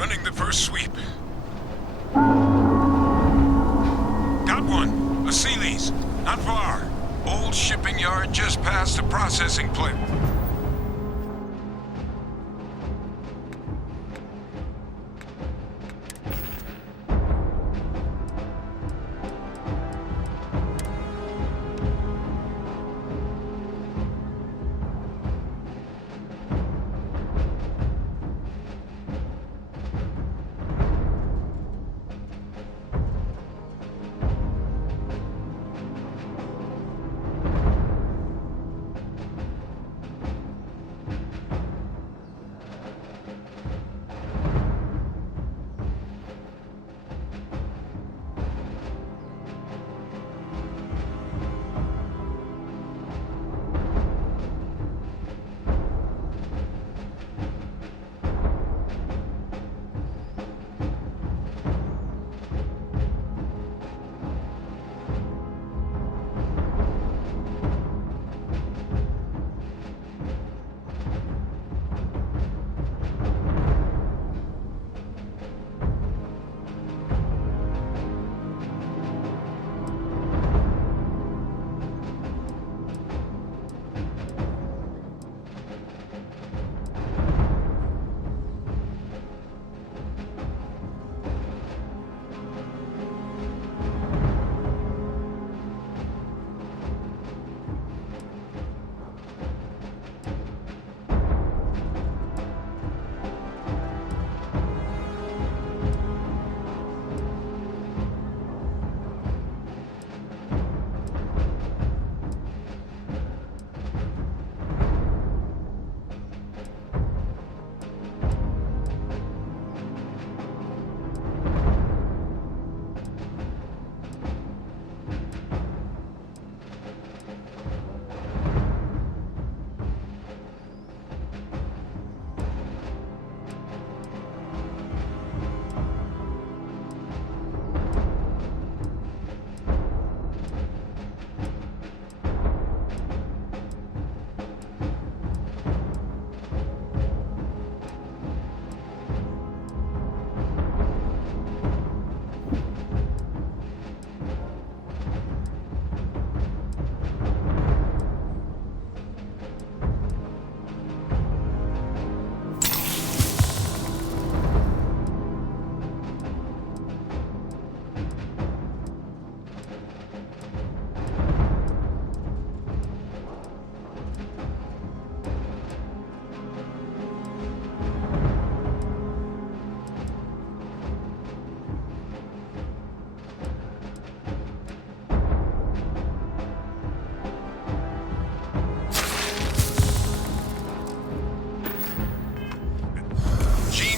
Running the first sweep. Got one. A Sealy's. Not far. Old shipping yard just past the processing plant.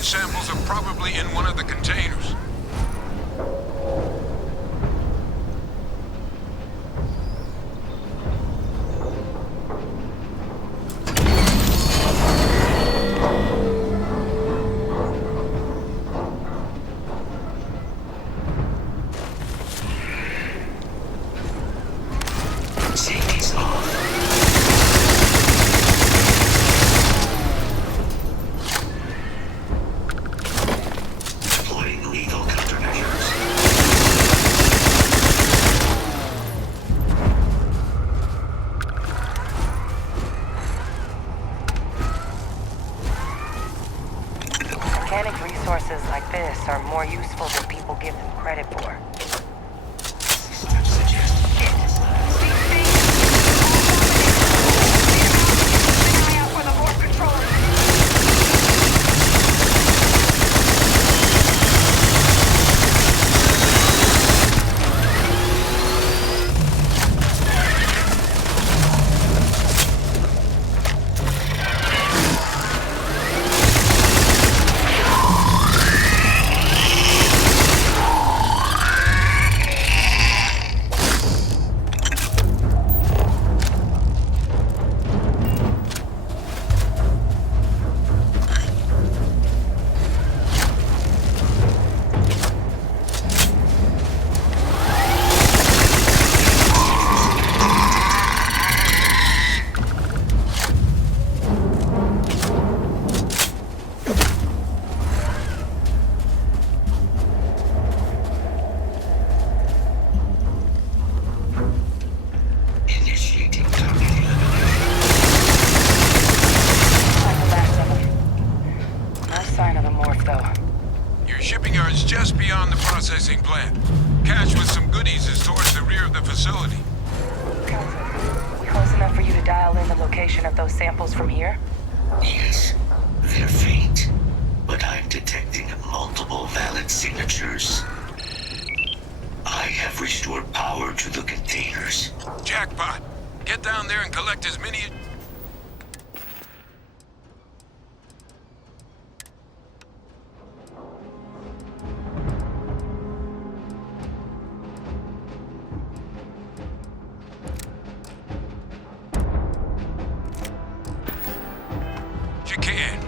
Samples are probably in one of the containers. Organic resources like this are more useful than people give them credit for. sign of the morph, though. Your shipping yard's just beyond the processing plant. Cache with some goodies is towards the rear of the facility. Close enough for you to dial in the location of those samples from here? Yes, they're faint, but I'm detecting multiple valid signatures. I have restored power to the containers. Jackpot. Get down there and collect as many... you can.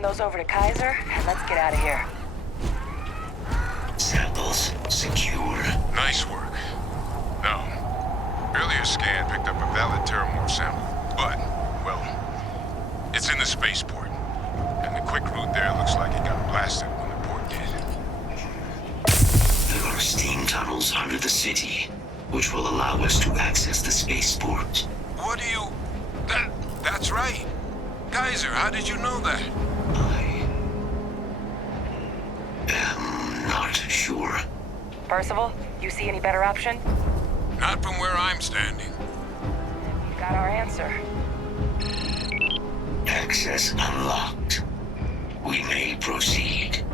hand those over to Kaiser, and let's get out of here. Samples secure. Nice work. No. Earlier scan picked up a valid Terramorph sample, but, well, it's in the spaceport. And the quick route there looks like it got blasted when the port did. There are steam tunnels under the city, which will allow us to access the spaceport. What do you... That's right. Kaiser, how did you know that? I am not sure. Percival, you see any better option? Not from where I'm standing. You got our answer. Access unlocked. We may proceed.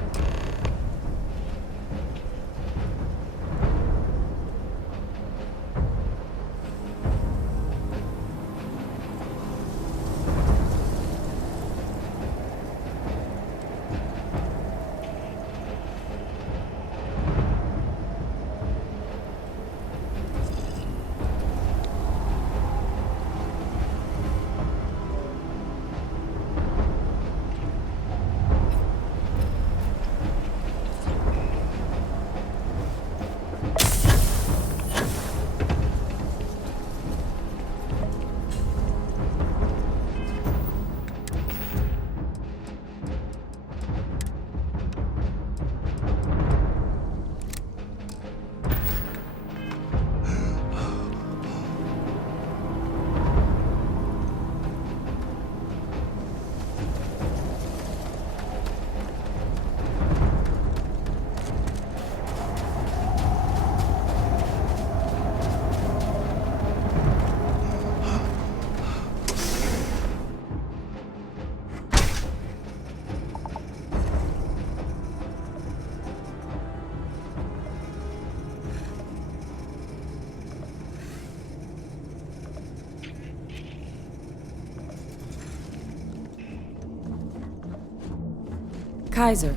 Kaiser,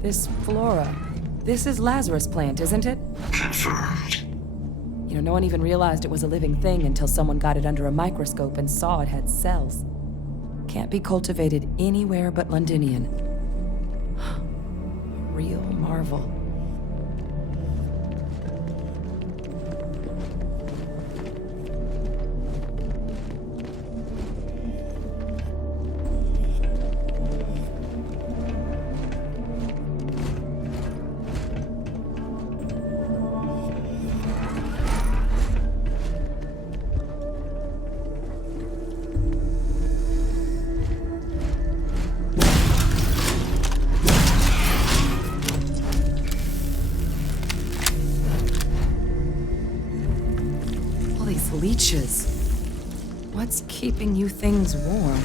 this flora, this is Lazarus plant, isn't it? Confirmed. You know, no one even realized it was a living thing until someone got it under a microscope and saw it had cells. Can't be cultivated anywhere but Londinian. A real marvel. Leeches. What's keeping you things warm?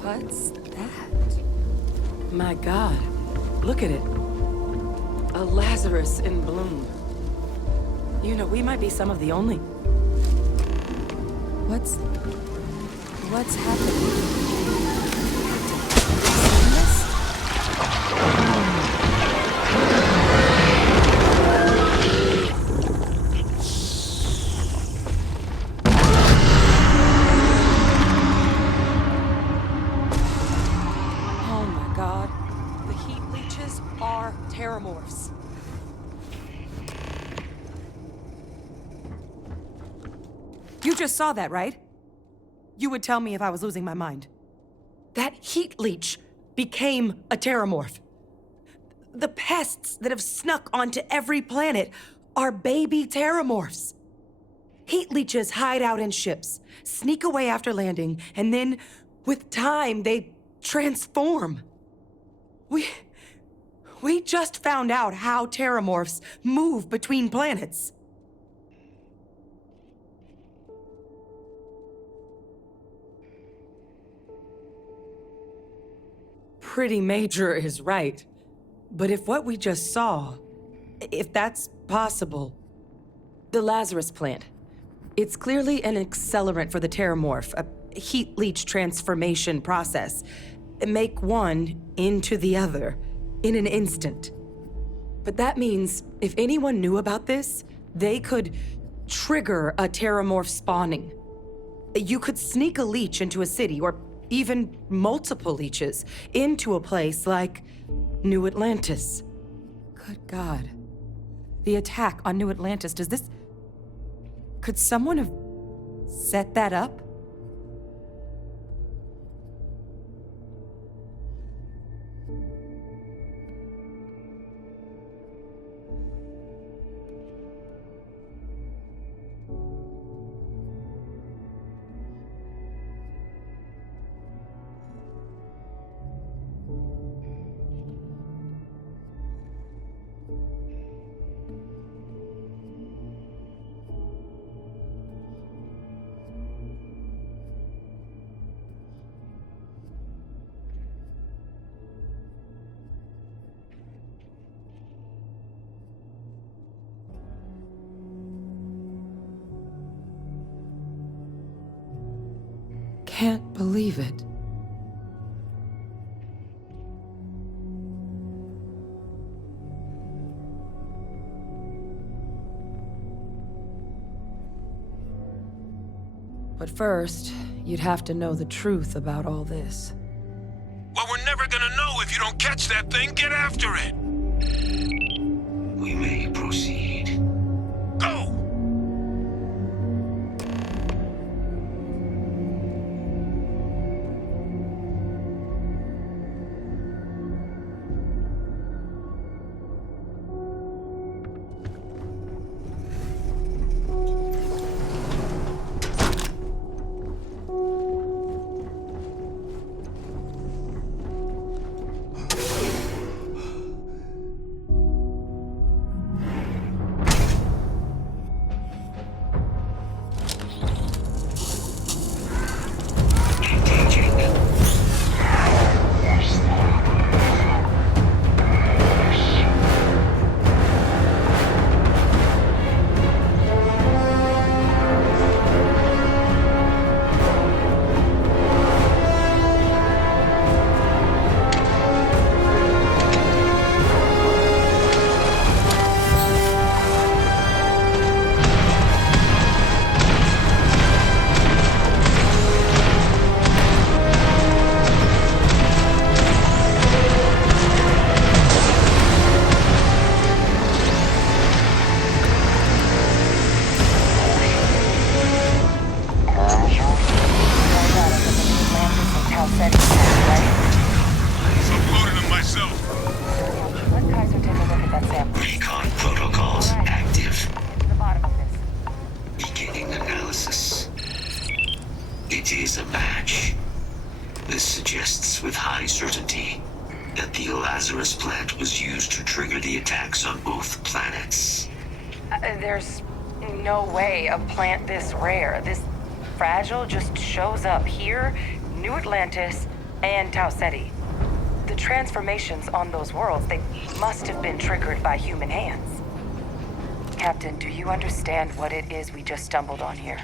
What's that? My God, look at it. A Lazarus in bloom. You know, we might be some of the only... What's happening? Terramorphs. You just saw that, right? You would tell me if I was losing my mind. That heat leech became a terramorph. The pests that have snuck onto every planet are baby terramorphs. Heat leeches hide out in ships, sneak away after landing, and then with time, they transform. We just found out how terramorphs move between planets. Pretty major is right. But if what we just saw, if that's possible, the Lazarus plant, it's clearly an accelerant for the terramorph, a heat leach transformation process. Make one into the other in an instant. But that means if anyone knew about this, they could trigger a terramorph spawning. You could sneak a leech into a city, or even multiple leeches, into a place like New Atlantis. Good God. The attack on New Atlantis, could someone have set that up? Can't believe it. But first, you'd have to know the truth about all this. Well, we're never gonna know if you don't catch that thing. Get after it. We may proceed. Go! There's no way a plant this rare, this fragile, just shows up here, New Atlantis, and Tau Ceti. The transformations on those worlds, they must have been triggered by human hands. Captain, do you understand what it is we just stumbled on here?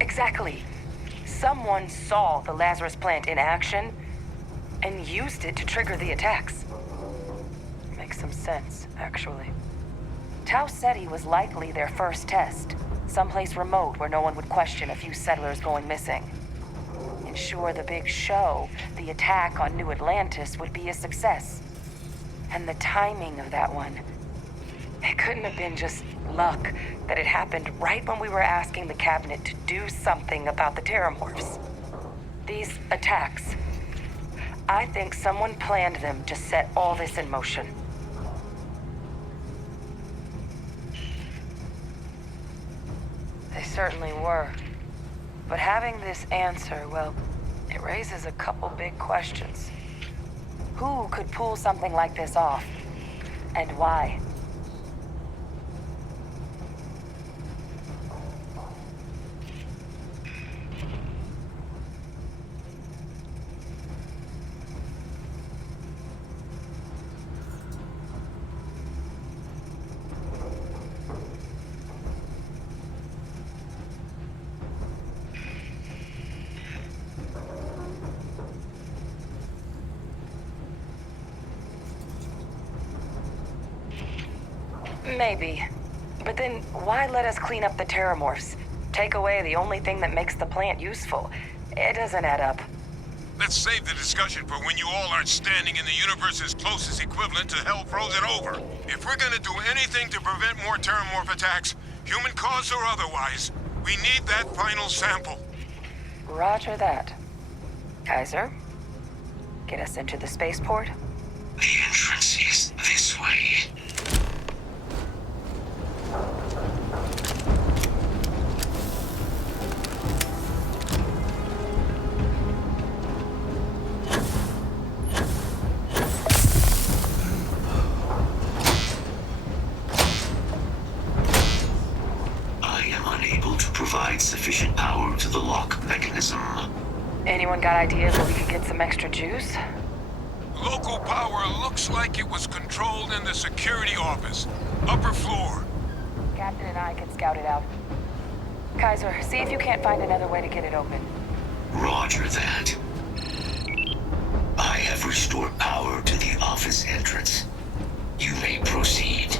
Exactly. Someone saw the Lazarus plant in action and used it to trigger the attacks. Makes some sense, actually. Tau Ceti was likely their first test, someplace remote where no one would question a few settlers going missing. ensure the big show, the attack on New Atlantis, would be a success. And the timing of that one, it couldn't have been just luck that it happened right when we were asking the cabinet to do something about the terramorphs. These attacks, I think someone planned them to set all this in motion. They certainly were. But having this answer, well, it raises a couple big questions. Who could pull something like this off? And why? Maybe. But then why let us clean up the terramorphs? Take away the only thing that makes the plant useful. It doesn't add up. Let's save the discussion for when you all aren't standing in the universe's closest equivalent to hell frozen over. If we're gonna do anything to prevent more terramorph attacks, human cause or otherwise, we need that final sample. Roger that. Kaiser, get us into the spaceport? The entrance is this way. Sufficient power to the lock mechanism. Anyone got ideas where we could get some extra juice? Local power looks like it was controlled in the security office. Upper floor. Captain and I can scout it out. Kaiser, see if you can't find another way to get it open. Roger that. I have restored power to the office entrance. You may proceed.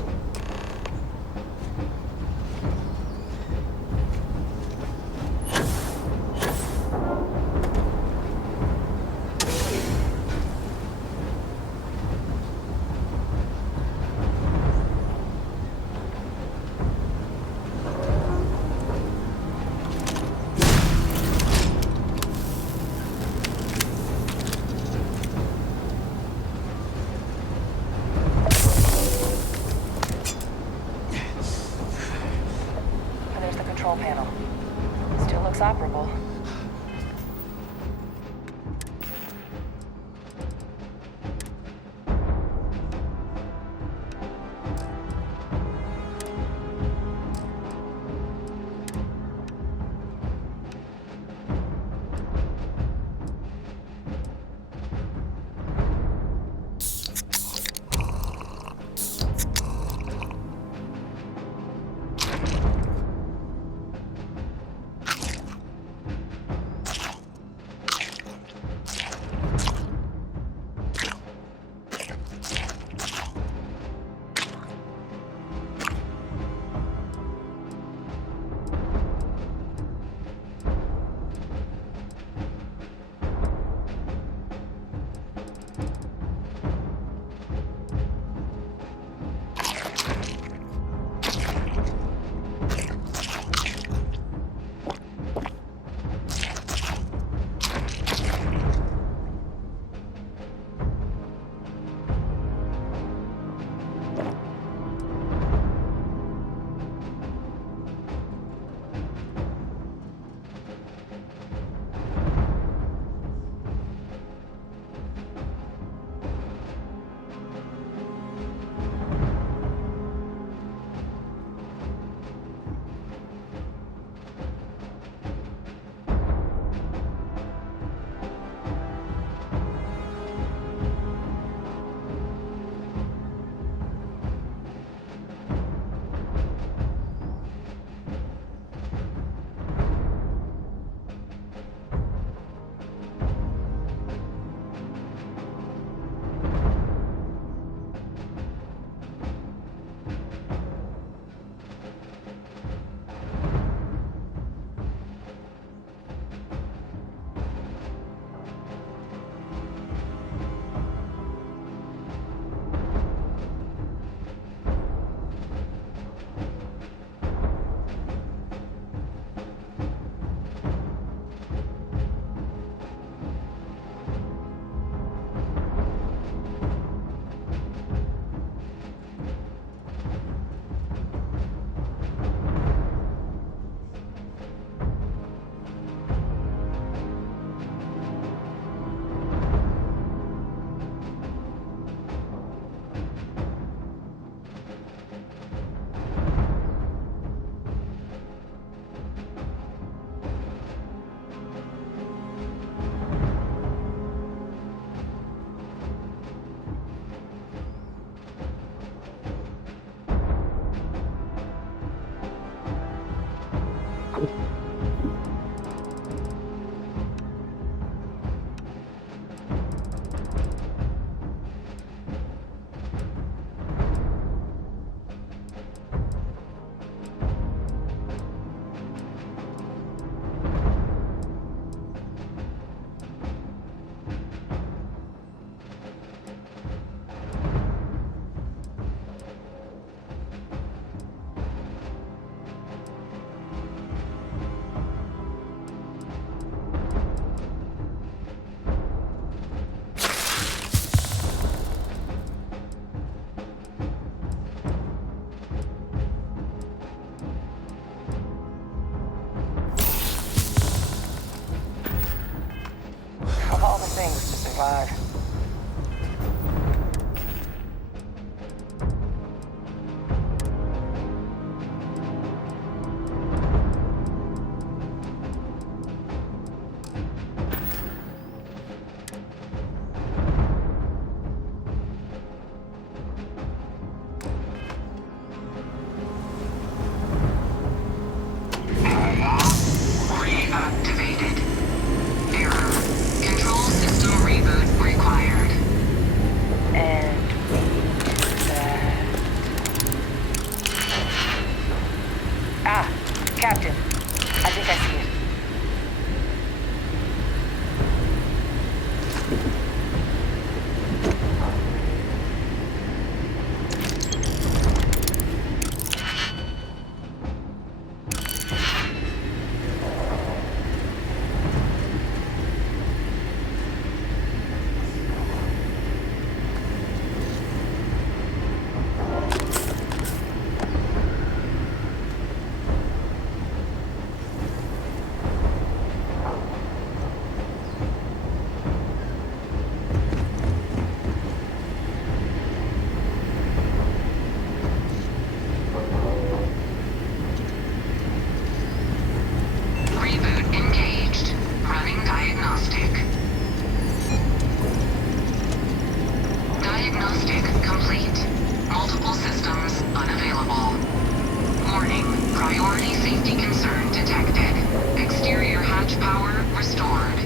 Safety concern detected. Exterior hatch power restored.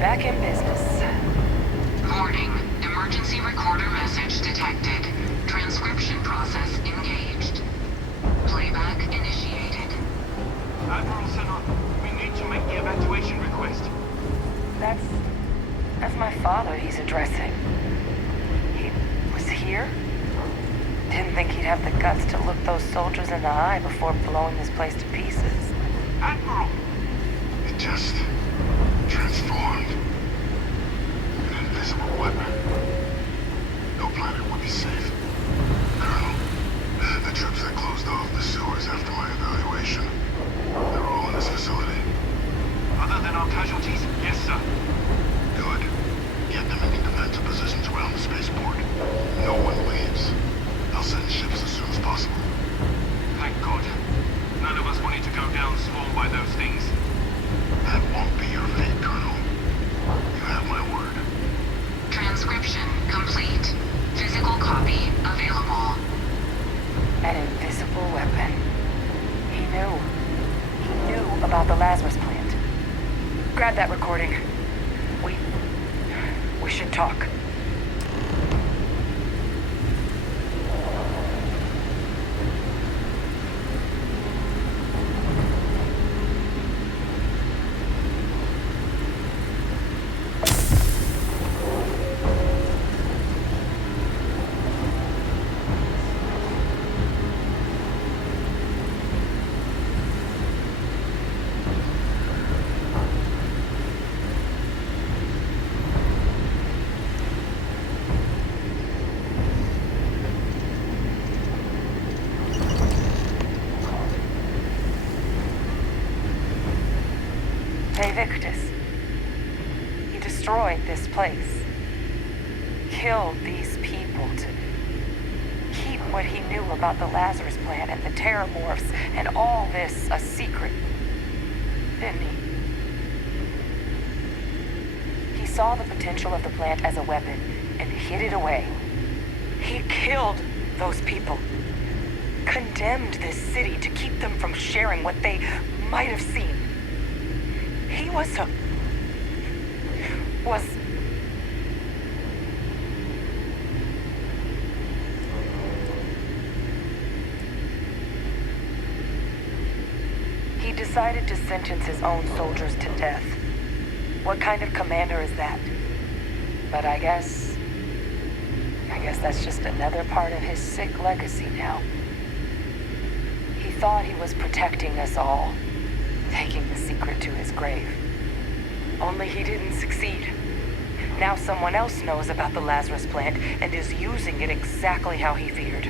Back in business. Warning. Emergency recorder message detected. Transcription process engaged. Playback initiated. Admiral Senna, we need to make the evacuation request. That's my father he's addressing. He was here? Didn't think he'd have the guts to look those soldiers in the eye before blowing this place to pieces. Admiral! It just transformed. An invisible weapon. No planet would be safe. Colonel, the troops that closed off the sewers after my evaluation, they're all in this facility. Other than our casualties? Yes, sir. Good. Get them into defensive positions around the spaceport. No one leaves. I'll send ships as soon as possible. Thank God. None of us wanted to go down swarmed by those things. That won't be your fate, Colonel. You have my word. Transcription complete. Physical copy available. An invisible weapon. He knew. He knew about the Lazarus plant. Grab that recording. We should talk. Victus. He destroyed this place. Killed these people to keep what he knew about the Lazarus plant and the Terramorphs and all this a secret. Didn't he? He saw the potential of the plant as a weapon and hid it away. He killed those people. Condemned this city to keep them from sharing what they might have seen. He was He decided to sentence his own soldiers to death. What kind of commander is that? But I guess that's just another part of his sick legacy now. He thought he was protecting us all, taking the secret to his grave. Only he didn't succeed. Now someone else knows about the Lazarus plant and is using it exactly how he feared.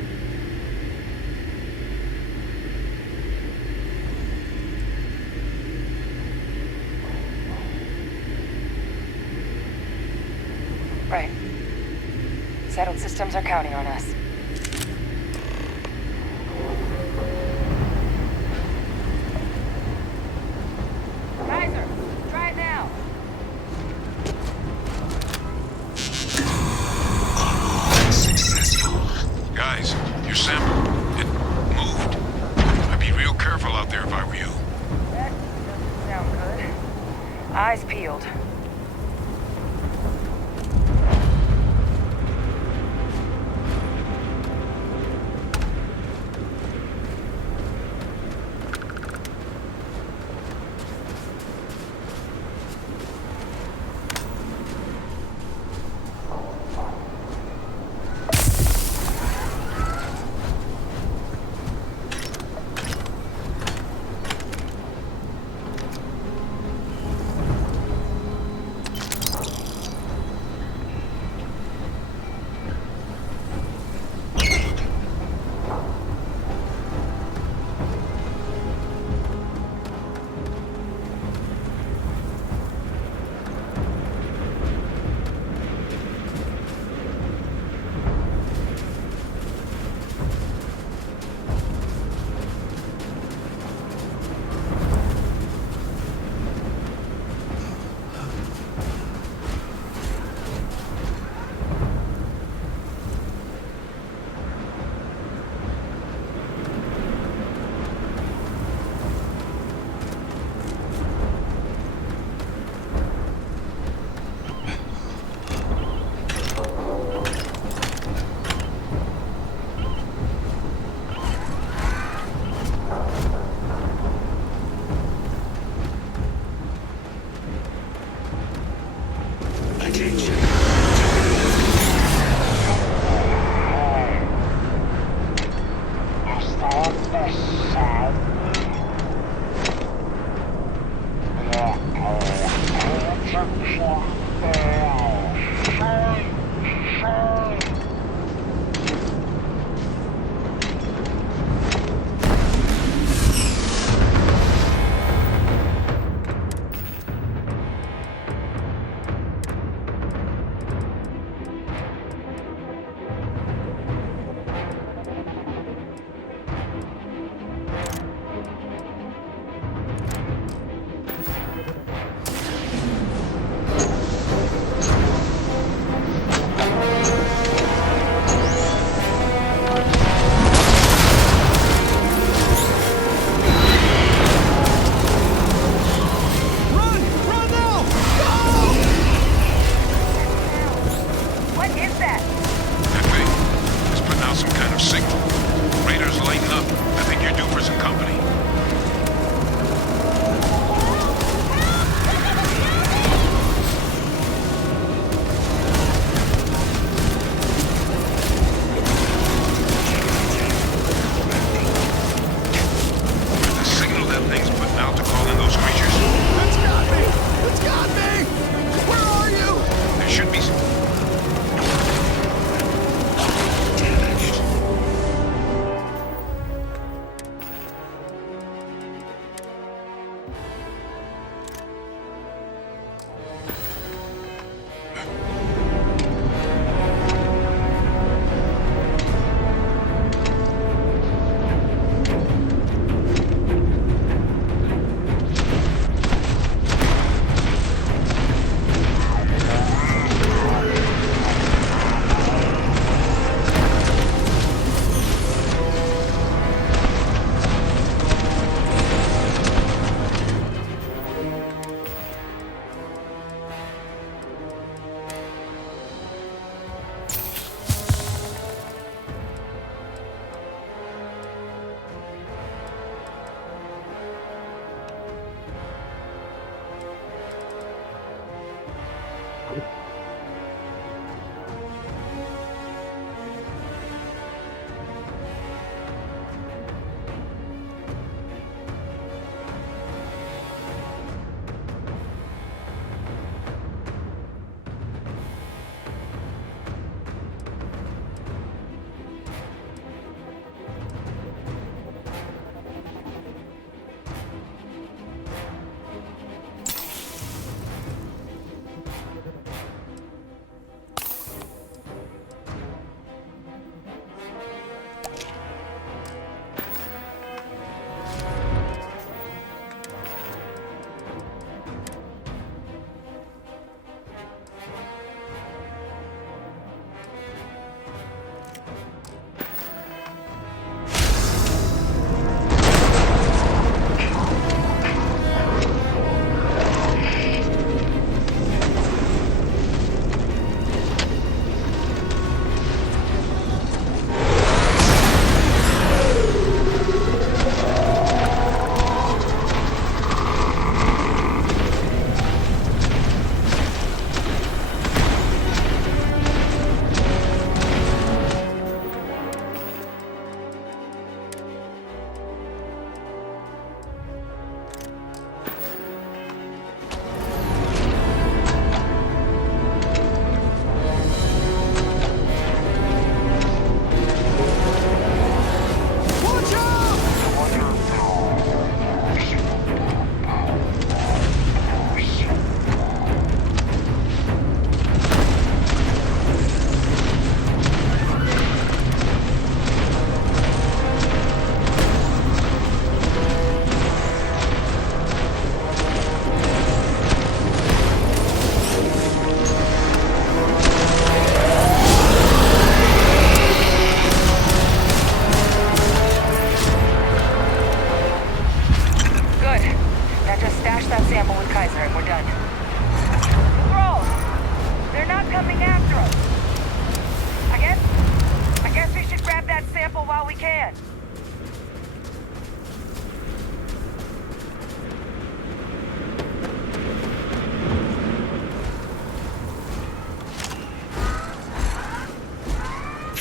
Right. Settled systems are counting on us. Kaiser, try it now. Successful. Guys, your sample, it moved. I'd be real careful out there if I were you. That doesn't sound good. Eyes peeled.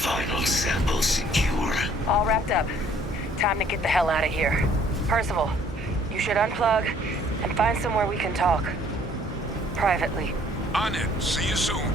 final sample secure. All wrapped up. Time to get the hell out of here. Percival, you should unplug and find somewhere we can talk. Privately. On it. See you soon.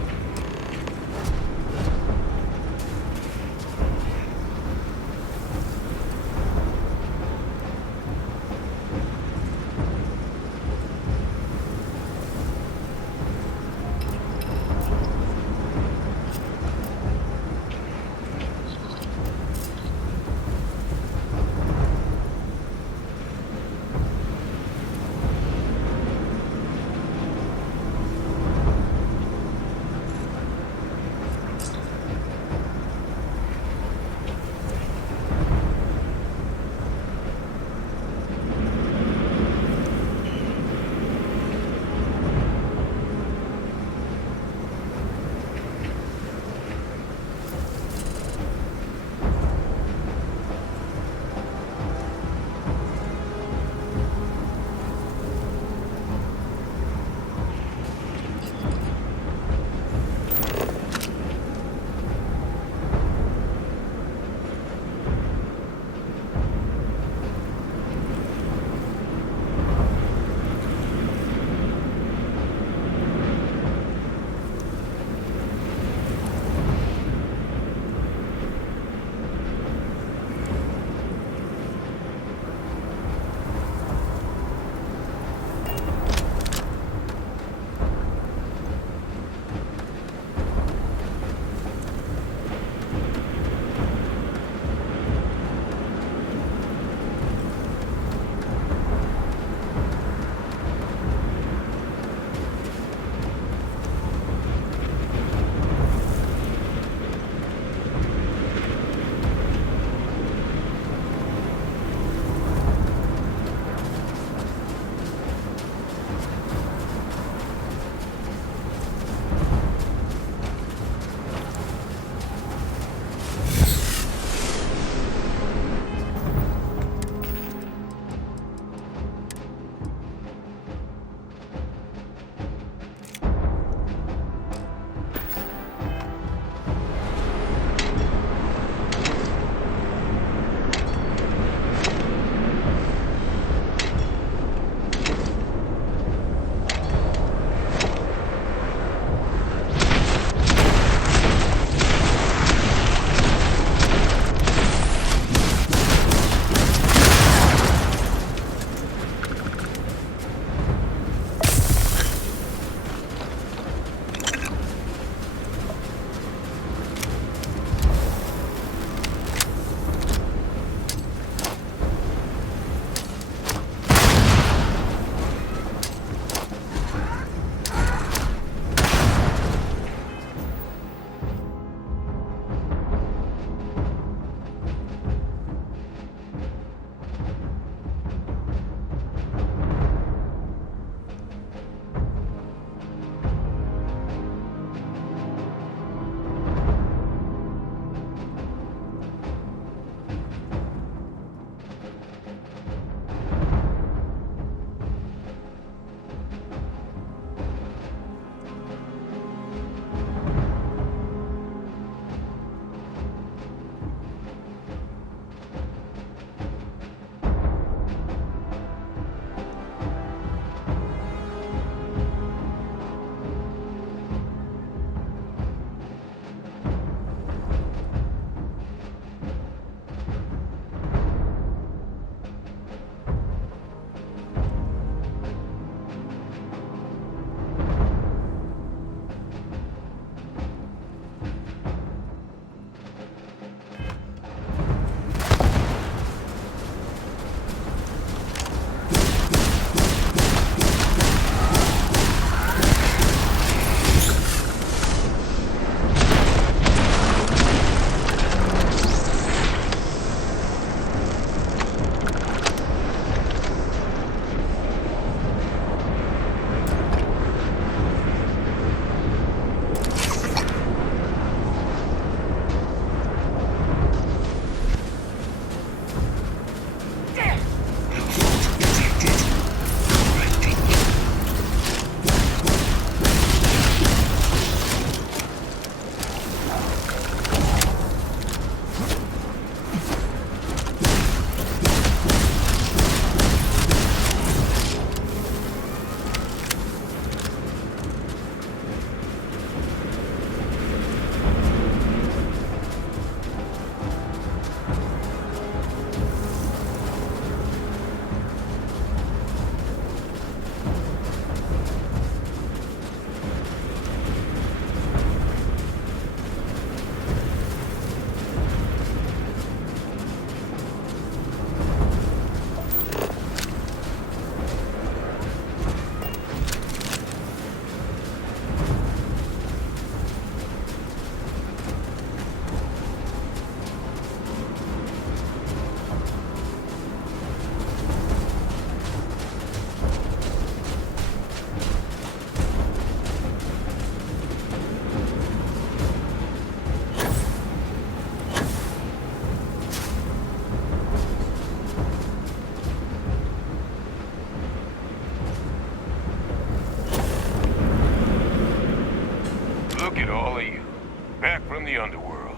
the underworld.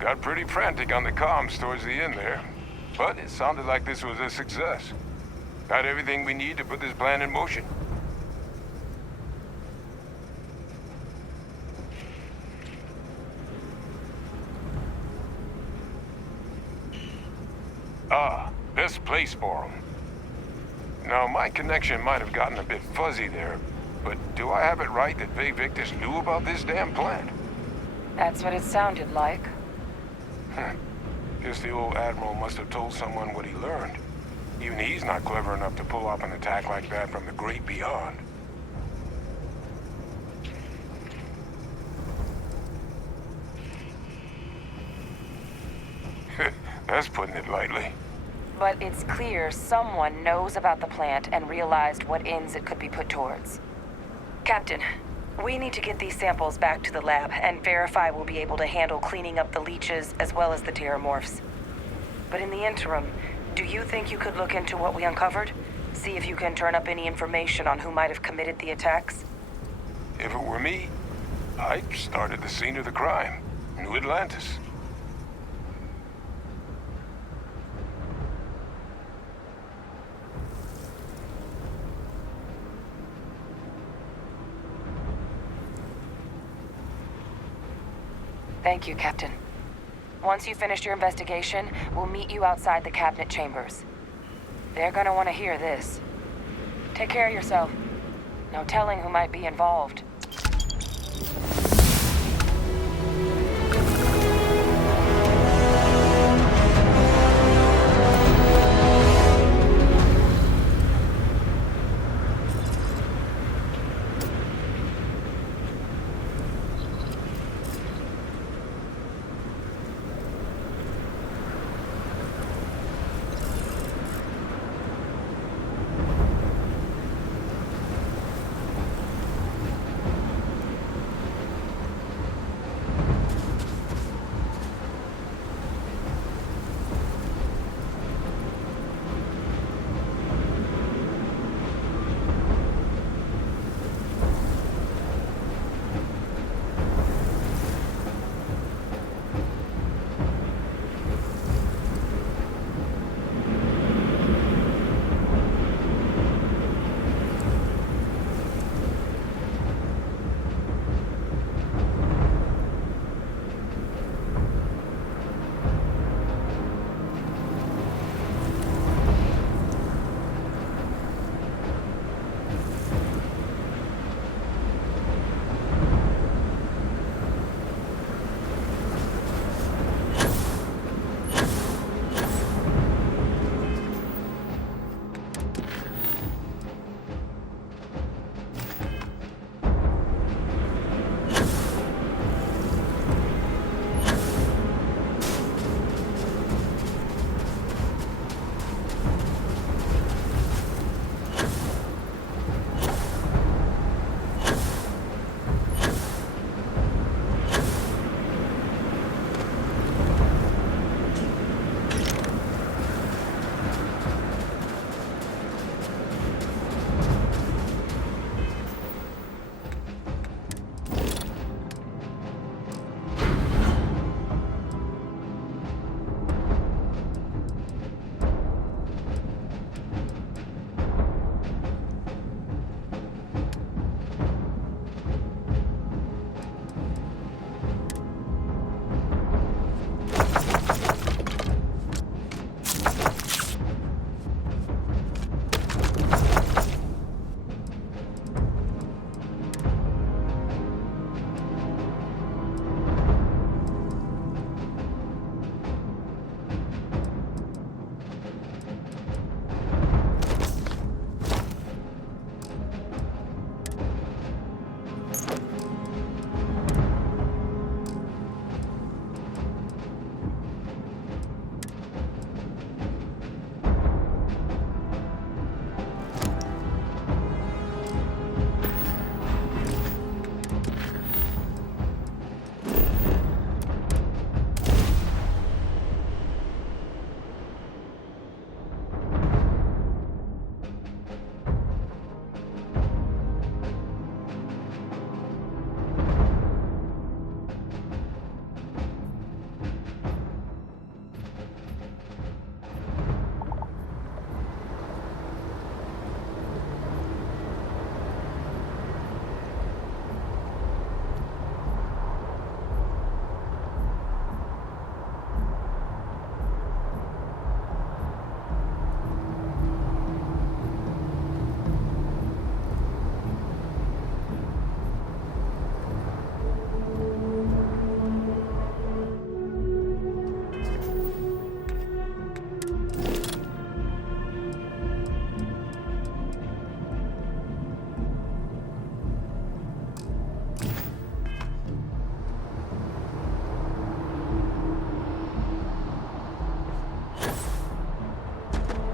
Got pretty frantic on the comms towards the end there, but it sounded like this was a success. Got everything we need to put this plan in motion. Ah, best place for them. Now, my connection might have gotten a bit fuzzy there, but do I have it right that Bay Victus knew about this damn plant? That's what it sounded like. Guess the old Admiral must have told someone what he learned. Even he's not clever enough to pull off an attack like that from the great beyond. That's putting it lightly. But it's clear someone knows about the plant and realized what ends it could be put towards. Captain, we need to get these samples back to the lab and verify we'll be able to handle cleaning up the leeches as well as the terramorphs. But in the interim, do you think you could look into what we uncovered? See if you can turn up any information on who might have committed the attacks? If it were me, I'd start at the scene of the crime, New Atlantis. Thank you, Captain. Once you've finished your investigation, we'll meet you outside the cabinet chambers. They're gonna want to hear this. Take care of yourself. No telling who might be involved.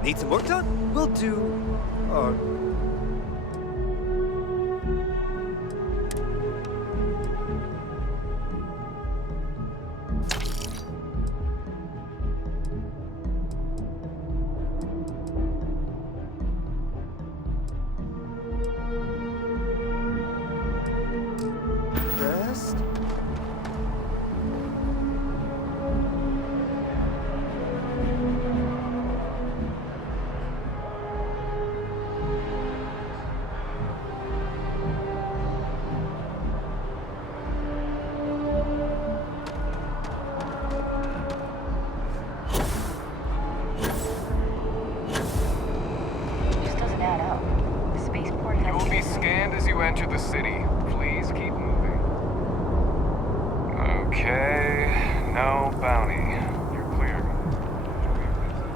Need some work done? We'll do... Best? Just doesn't add up. The spaceport has... You will be scanned as you enter the city. Please keep moving. Okay, no bounty. You're clear. Enjoy your visit.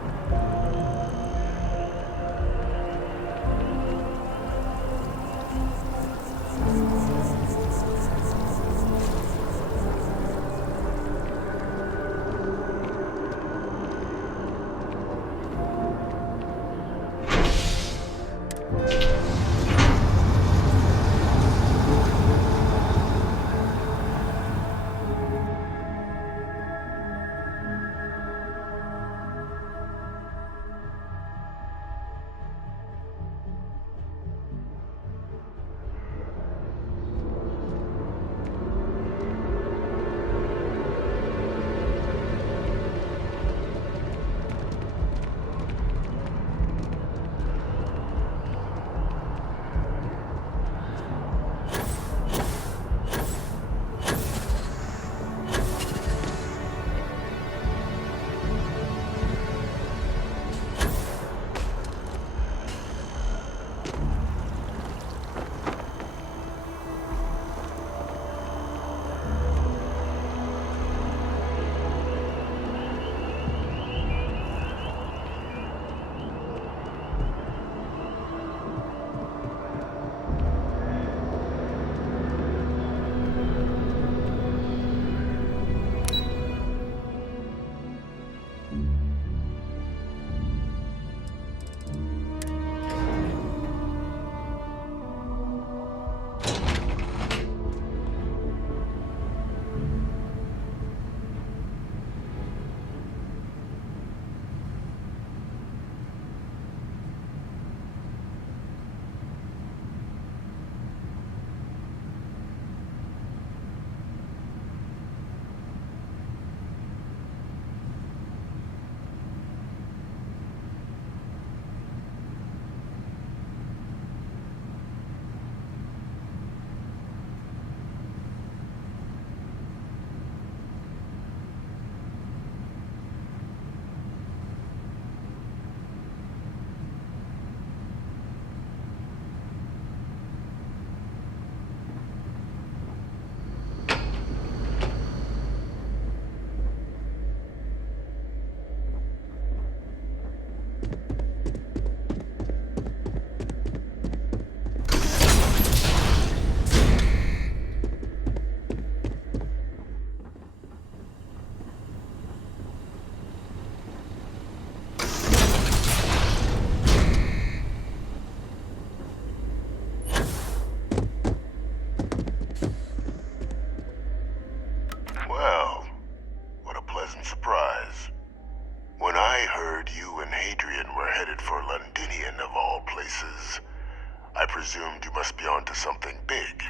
I presumed you must be onto something big.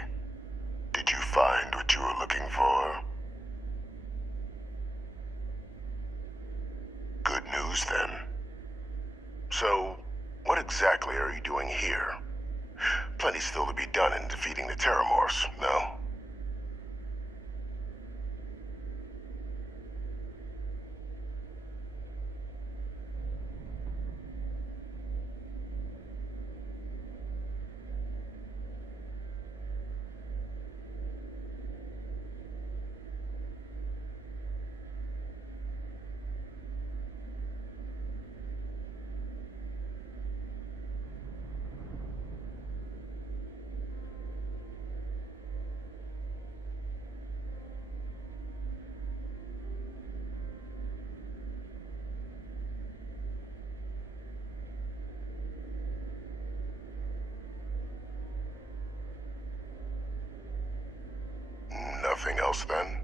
Did you find what you were looking for? Good news, then. So, what exactly are you doing here? Plenty still to be done in defeating the Terramorphs, no? anything else then?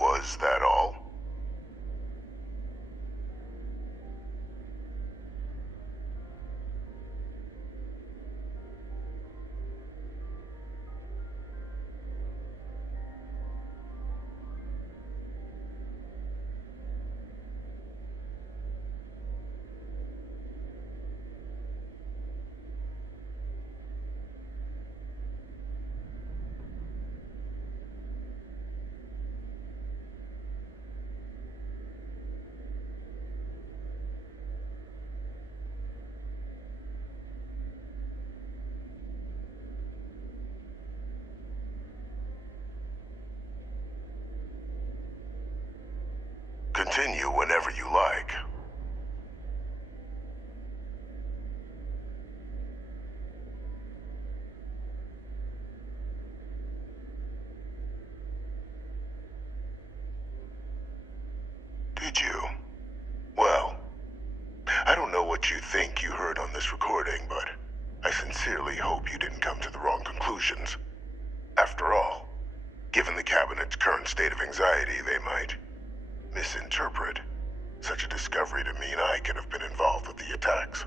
Was that all? Continue whenever you like. Did you? Well, I don't know what you think you heard on this recording, but I sincerely hope you didn't come to the wrong conclusions. After all, given the Cabinet's current state of anxiety, they might misinterpret such a discovery to mean I could have been involved with the attacks.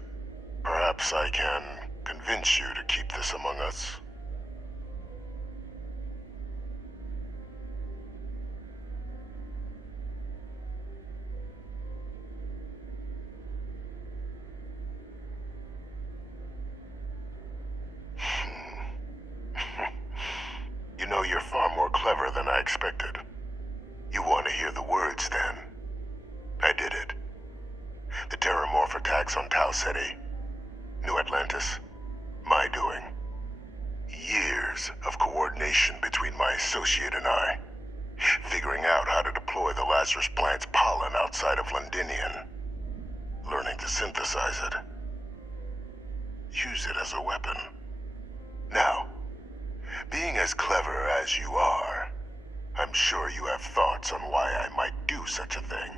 Perhaps I can convince you to keep this among us. You know, you're far more clever than I expected. You want to hear the words, then? I did it. The Terramorph attacks on Tau Ceti. New Atlantis. My doing. Years of coordination between my associate and I. Figuring out how to deploy the Lazarus plant's pollen outside of Londinian. Learning to synthesize it. Use it as a weapon. Now, being as clever as you are, I'm sure you have thoughts on why I might do such a thing.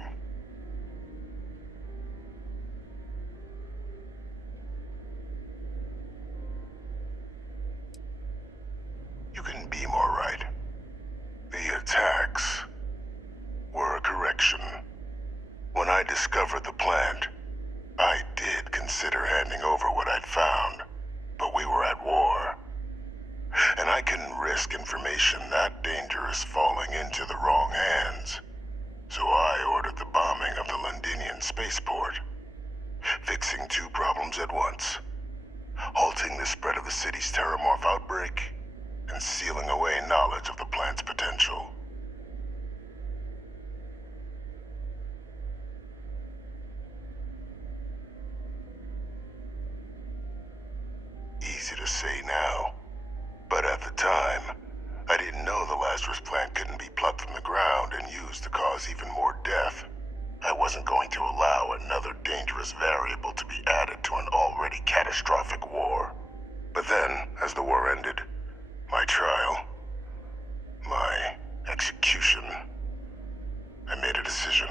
You can be more right. The attacks were a correction. When I discovered the plant, I did consider handing over what I'd found, but we were at war. And I couldn't risk information that dangerous falling into the wrong hands. So I ordered the bombing of the Londinian spaceport, fixing two problems at once. Halting the spread of the city's Terramorph outbreak, and sealing away knowledge of the plant's potential. Easy to say now. But at the time, I didn't know the Lazarus plant couldn't be plucked from the ground and used to cause even more death. I wasn't going to allow another dangerous variable to be added to an already catastrophic war. But then, as the war ended, my trial, my execution, I made a decision.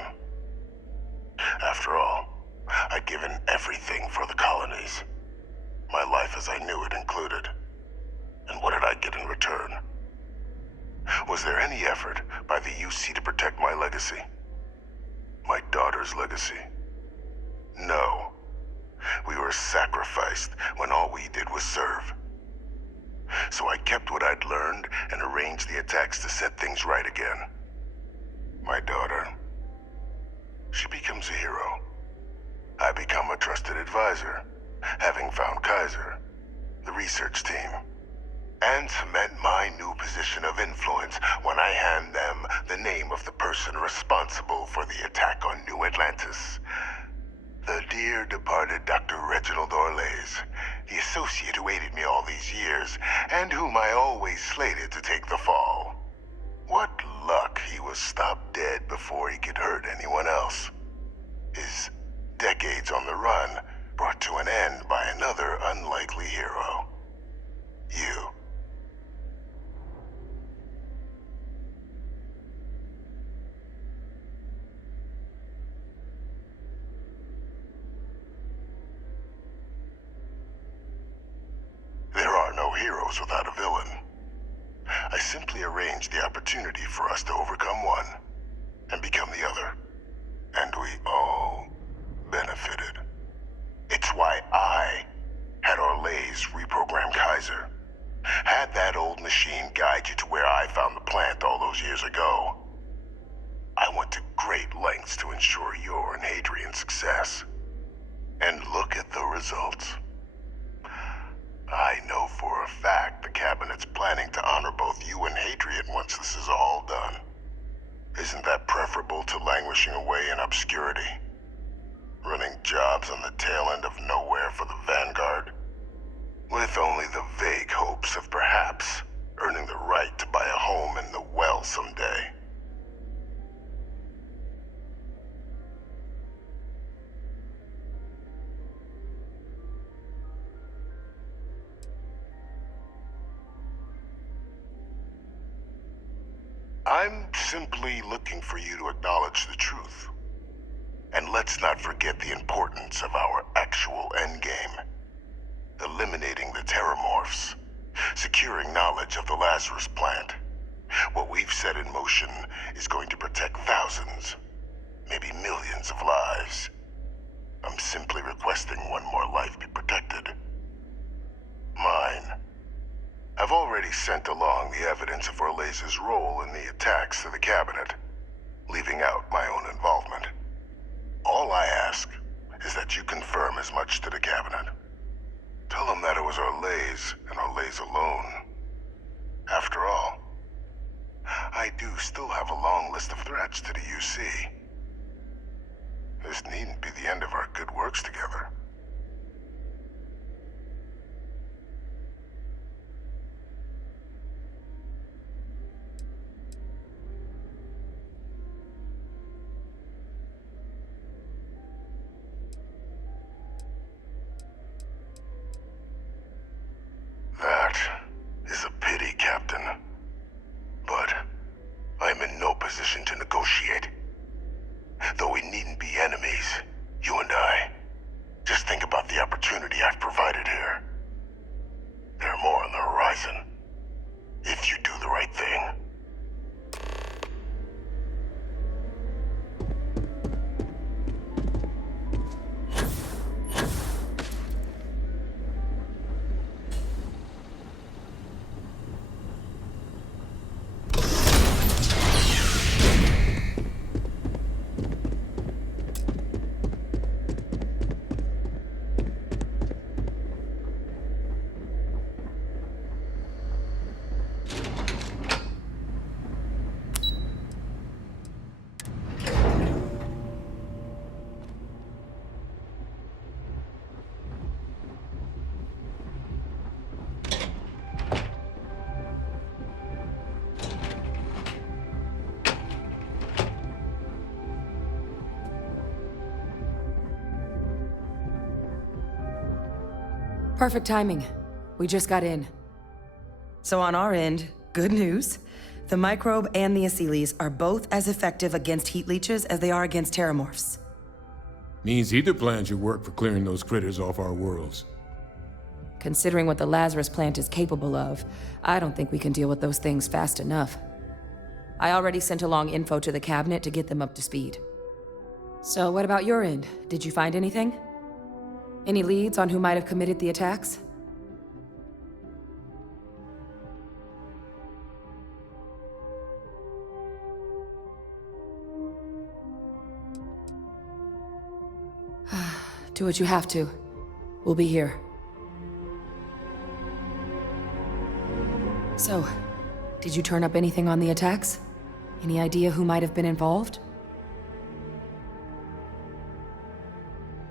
After all, I'd given everything for the colonies. My life as I knew it included. And what did I get in return? Was there any effort by the UC to protect my legacy? My daughter's legacy? No. We were sacrificed when all we did was serve. So I kept what I'd learned and arranged the attacks to set things right again. My daughter, she becomes a hero. I become a trusted advisor, having found Kaiser, the research team, and cement my new position of influence when I hand them the name of the person responsible for the attack on New Atlantis. The dear departed Dr. Reginald Orlays, the associate who aided me all these years, and whom I always slated to take the fall. What luck he was stopped dead before he could hurt anyone else. His decades on the run brought to an end by another unlikely hero. You. There are no heroes without a villain. I simply arranged the opportunity for us to overcome one and become the other. And we all benefited. It's why I had Orlays reprogram Kaiser. Had that old machine guide you to where I found the plant all those years ago. I went to great lengths to ensure your and Hadrian's success. And look at the results. I know for a fact the Cabinet's planning to honor both you and Hadrian once this is all done. Isn't that preferable to languishing away in obscurity? Running jobs on the tail end of nowhere for the Vanguard? With only the vague hopes of perhaps earning the right to buy a home in the well someday. I'm simply looking for you to acknowledge the truth. And let's not forget the importance of our actual endgame. Eliminating the terramorphs. Securing knowledge of the Lazarus plant. What we've set in motion is going to protect thousands, maybe millions of lives. I'm simply requesting one more life be protected. Mine. I've already sent along the evidence of Orlays' role in the attacks to the Cabinet, leaving out my own involvement. All I ask is that you confirm as much to the Cabinet. Tell them that it was Orlays and Orlays alone. After all, I do still have a long list of threats to the UC. This needn't be the end of our good works together. That is a pity, Captain. But I'm in no position to negotiate. Though we needn't be enemies, you and I. Just think about the opportunity I've provided here. There are more on the horizon. If you do the right thing. Perfect timing. We just got in. So on our end, good news. The microbe and the acyles are both as effective against heat leeches as they are against terramorphs. Means either plan should work for clearing those critters off our worlds. Considering what the Lazarus plant is capable of, I don't think we can deal with those things fast enough. I already sent along info to the Cabinet to get them up to speed. So what about your end? Did you find anything? Any leads on who might have committed the attacks? Do what you have to. We'll be here. So, did you turn up anything on the attacks? Any idea who might have been involved?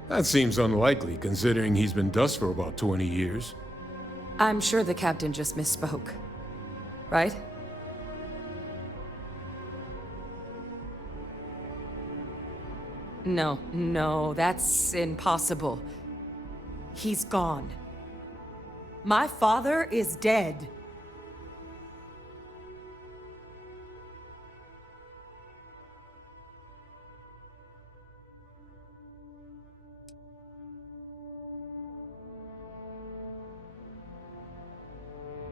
That seems unlikely, considering he's been dust for about 20 years. I'm sure the captain just misspoke. Right? No, that's impossible. He's gone. My father is dead.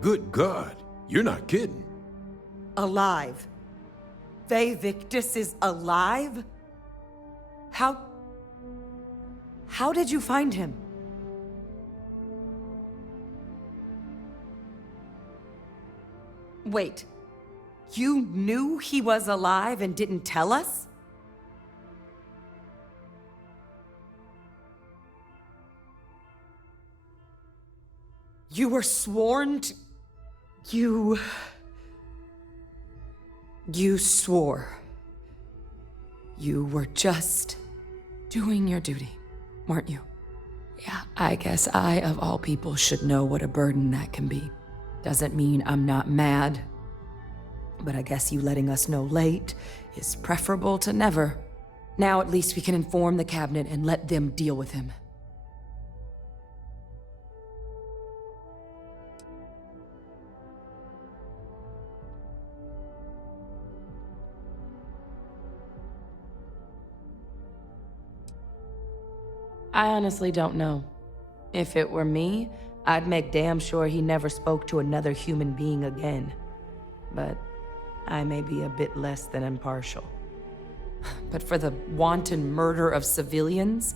Good God, you're not kidding. Alive. Ve Victus is alive? How did you find him? Wait, you knew he was alive and didn't tell us? You were sworn to... You swore. You were just doing your duty, weren't you? Yeah, I guess I, of all people, should know what a burden that can be. Doesn't mean I'm not mad, but I guess you letting us know late is preferable to never. Now at least we can inform the cabinet and let them deal with him. I honestly don't know. If it were me, I'd make damn sure he never spoke to another human being again. But I may be a bit less than impartial. But for the wanton murder of civilians,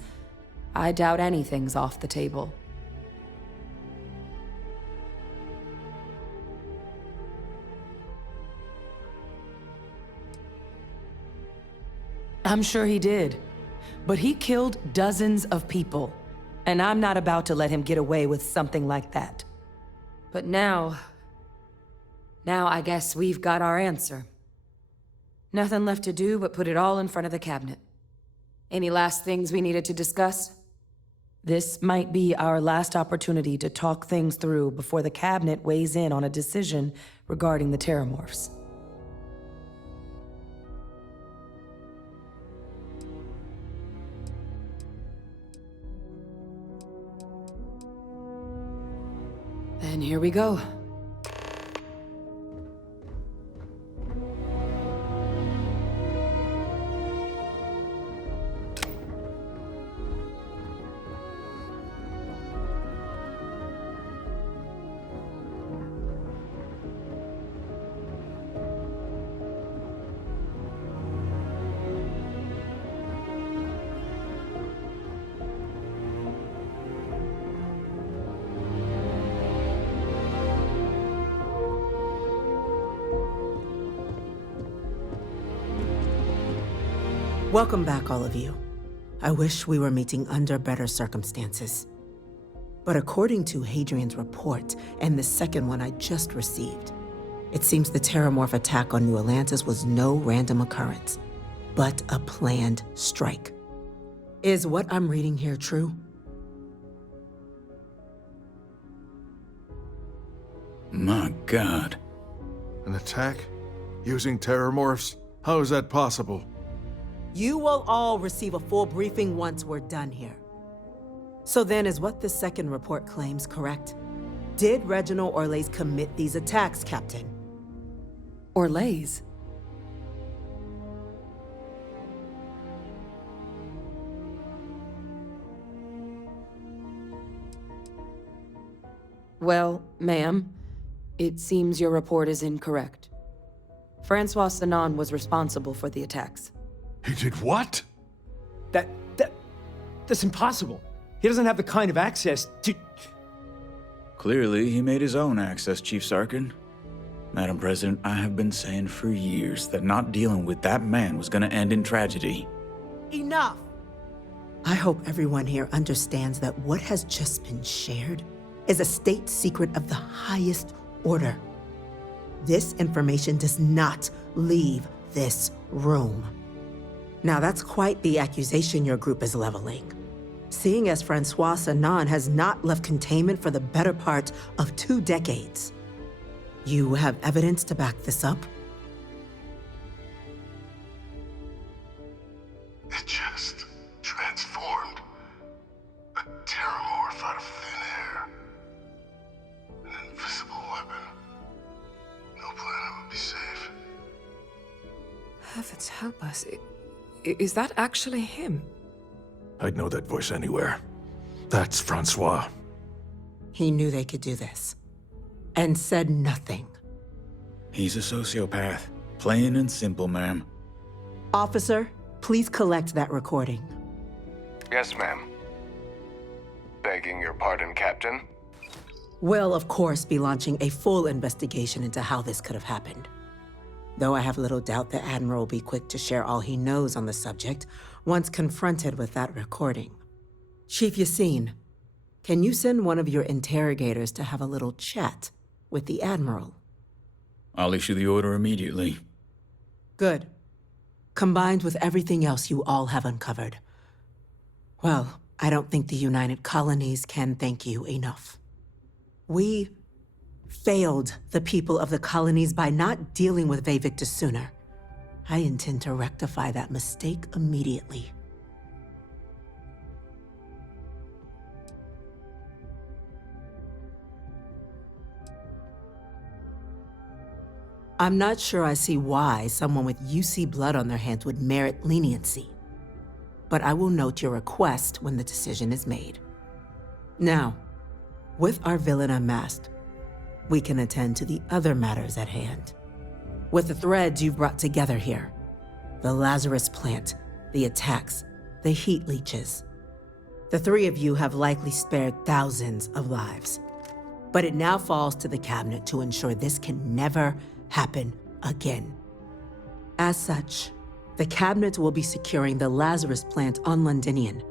I doubt anything's off the table. I'm sure he did. But he killed dozens of people, and I'm not about to let him get away with something like that. But now I guess we've got our answer. Nothing left to do but put it all in front of the cabinet. Any last things we needed to discuss? This might be our last opportunity to talk things through before the cabinet weighs in on a decision regarding the terramorphs. Then here we go. Welcome back, all of you. I wish we were meeting under better circumstances. But according to Hadrian's report, and the second one I just received, it seems the Terramorph attack on New Atlantis was no random occurrence, but a planned strike. Is what I'm reading here true? My God. An attack? Using terramorphs? How is that possible? You will all receive a full briefing once we're done here. So then, is what the second report claims correct? Did Reginald Orlays commit these attacks, Captain? Orlays? Well, ma'am, it seems your report is incorrect. Francois Sanon was responsible for the attacks. He did what? That's impossible. He doesn't have the kind of access to... Clearly, he made his own access, Chief Sarkin. Madam President, I have been saying for years that not dealing with that man was gonna end in tragedy. Enough! I hope everyone here understands that what has just been shared is a state secret of the highest order. this information does not leave this room. Now, that's quite the accusation your group is leveling. Seeing as Francois Sanan has not left containment for the better part of 2 decades. You have evidence to back this up? It just transformed. A terramorph out of thin air. An invisible weapon. No planet would be safe. Heavens help us. Is that actually him? I'd know that voice anywhere. That's Francois. He knew they could do this. And said nothing. He's a sociopath. Plain and simple, ma'am. Officer, please collect that recording. Yes, ma'am. Begging your pardon, Captain. We'll, of course, be launching a full investigation into how this could have happened. Though I have little doubt the Admiral will be quick to share all he knows on the subject once confronted with that recording. Chief Yassine, can you send one of your interrogators to have a little chat with the Admiral? I'll issue the order immediately. Good. Combined with everything else you all have uncovered. Well, I don't think the United Colonies can thank you enough. We failed the people of the colonies by not dealing with Vevictus sooner. I intend to rectify that mistake immediately. I'm not sure I see why someone with UC blood on their hands would merit leniency. But I will note your request when the decision is made. Now, with our villain unmasked, we can attend to the other matters at hand. With the threads you've brought together here, the Lazarus plant, the attacks, the heat leeches. The 3 of you have likely spared thousands of lives. But it now falls to the cabinet to ensure this can never happen again. As such, the cabinet will be securing the Lazarus plant on Londinian.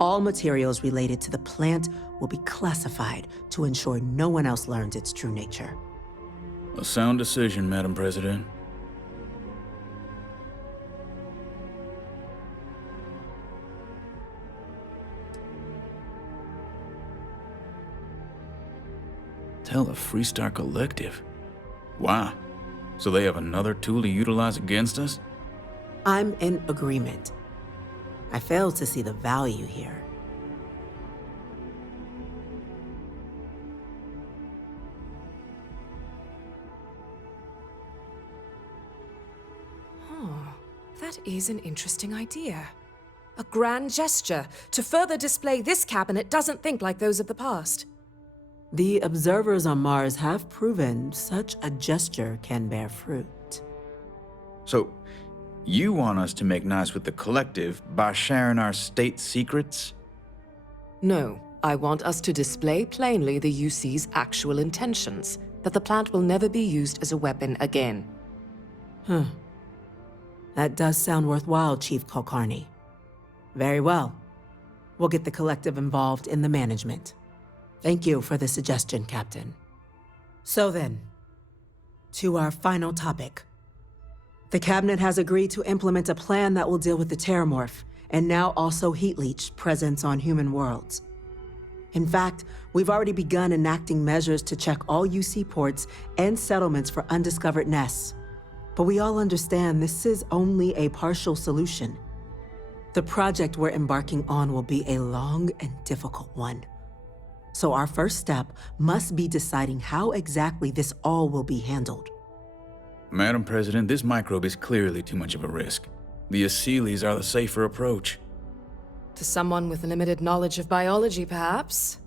All materials related to the plant will be classified to ensure no one else learns its true nature. A sound decision, Madam President. Tell the Freestar Collective. Wow. So they have another tool to utilize against us? I'm in agreement. I fail to see the value here. That is an interesting idea. A grand gesture to further display this cabinet doesn't think like those of the past. The observers on Mars have proven such a gesture can bear fruit. So, you want us to make nice with the collective by sharing our state secrets? No, I want us to display plainly the UC's actual intentions, that the plant will never be used as a weapon again. That does sound worthwhile, Chief Kulkarni. Very well. We'll get the collective involved in the management. Thank you for the suggestion, Captain. So then, to our final topic. The Cabinet has agreed to implement a plan that will deal with the Terramorph, and now also Heat Leech presence on human worlds. In fact, we've already begun enacting measures to check all UC ports and settlements for undiscovered nests. But we all understand this is only a partial solution. The project we're embarking on will be a long and difficult one. So our first step must be deciding how exactly this all will be handled. Madam President, this microbe is clearly too much of a risk. The Asylees are the safer approach. To someone with limited knowledge of biology, perhaps.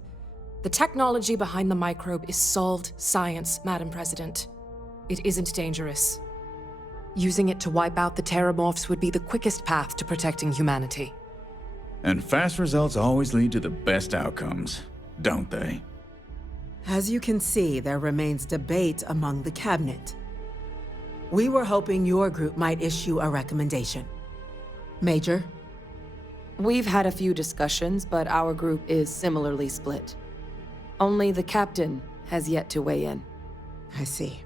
The technology behind the microbe is solved science, Madam President. It isn't dangerous. Using it to wipe out the Terramorphs would be the quickest path to protecting humanity. And fast results always lead to the best outcomes, don't they? As you can see, there remains debate among the Cabinet. We were hoping your group might issue a recommendation. Major? We've had a few discussions, but our group is similarly split. Only the captain has yet to weigh in. I see.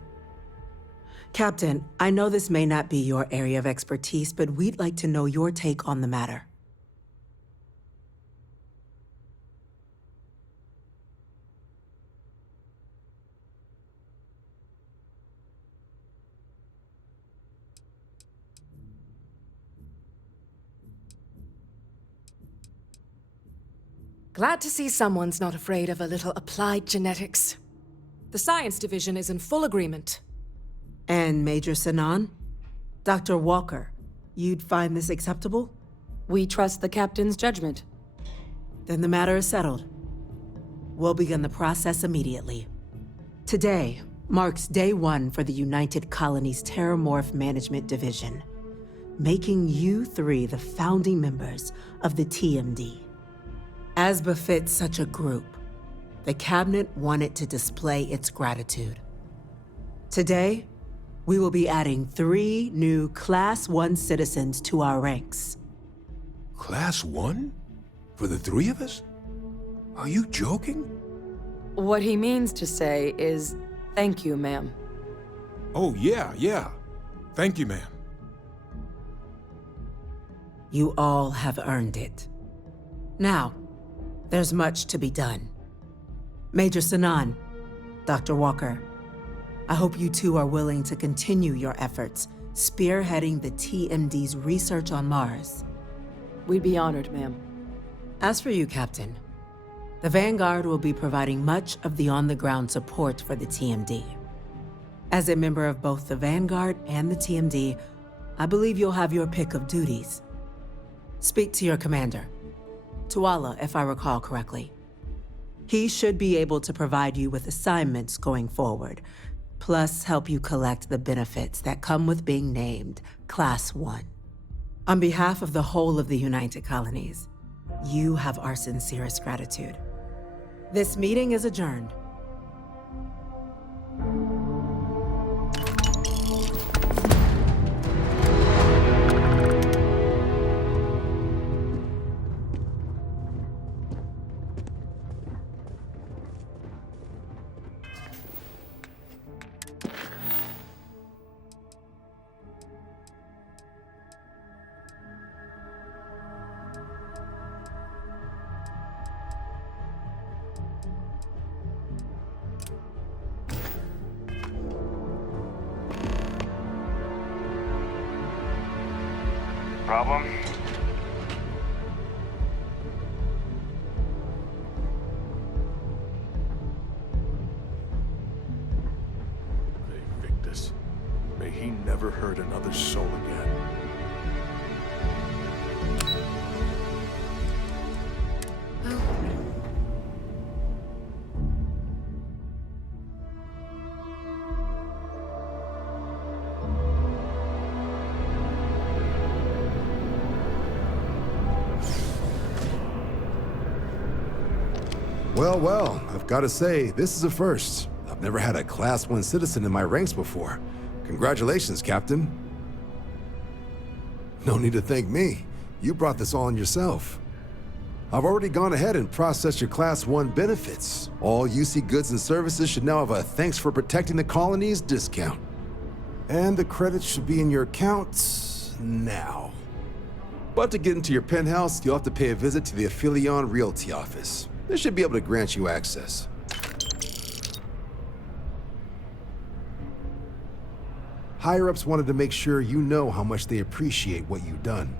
Captain, I know this may not be your area of expertise, but we'd like to know your take on the matter. Glad to see someone's not afraid of a little applied genetics. The science division is in full agreement. And Major Sinan? Dr. Walker, you'd find this acceptable? We trust the captain's judgment. Then the matter is settled. We'll begin the process immediately. Today marks day one for the United Colonies Terramorph Management Division, making you three the founding members of the TMD. As befits such a group, the Cabinet wanted to display its gratitude. Today, we will be adding 3 new Class 1 citizens to our ranks. Class 1? For the 3 of us? Are you joking? What he means to say is, thank you, ma'am. Oh, yeah. Thank you, ma'am. You all have earned it. Now, there's much to be done. Major Sinan, Dr. Walker, I hope you two are willing to continue your efforts spearheading the TMD's research on Mars. We'd be honored, ma'am. As for you, Captain, the Vanguard will be providing much of the on-the-ground support for the TMD. As a member of both the Vanguard and the TMD, I believe you'll have your pick of duties. Speak to your commander, Tuala, if I recall correctly. He should be able to provide you with assignments going forward, plus help you collect the benefits that come with being named Class 1. On behalf of the whole of the United Colonies, you have our sincerest gratitude. This meeting is adjourned. Problem? May Victus. May he never hurt another soul again. Well, I've got to say, this is a first. I've never had a Class 1 citizen in my ranks before. Congratulations, Captain. No need to thank me. You brought this all on yourself. I've already gone ahead and processed your Class 1 benefits. All UC goods and services should now have a thanks for protecting the colonies discount. And the credits should be in your accounts now. But to get into your penthouse, you'll have to pay a visit to the Aphelion Realty office. They should be able to grant you access. Higher-ups wanted to make sure you know how much they appreciate what you've done.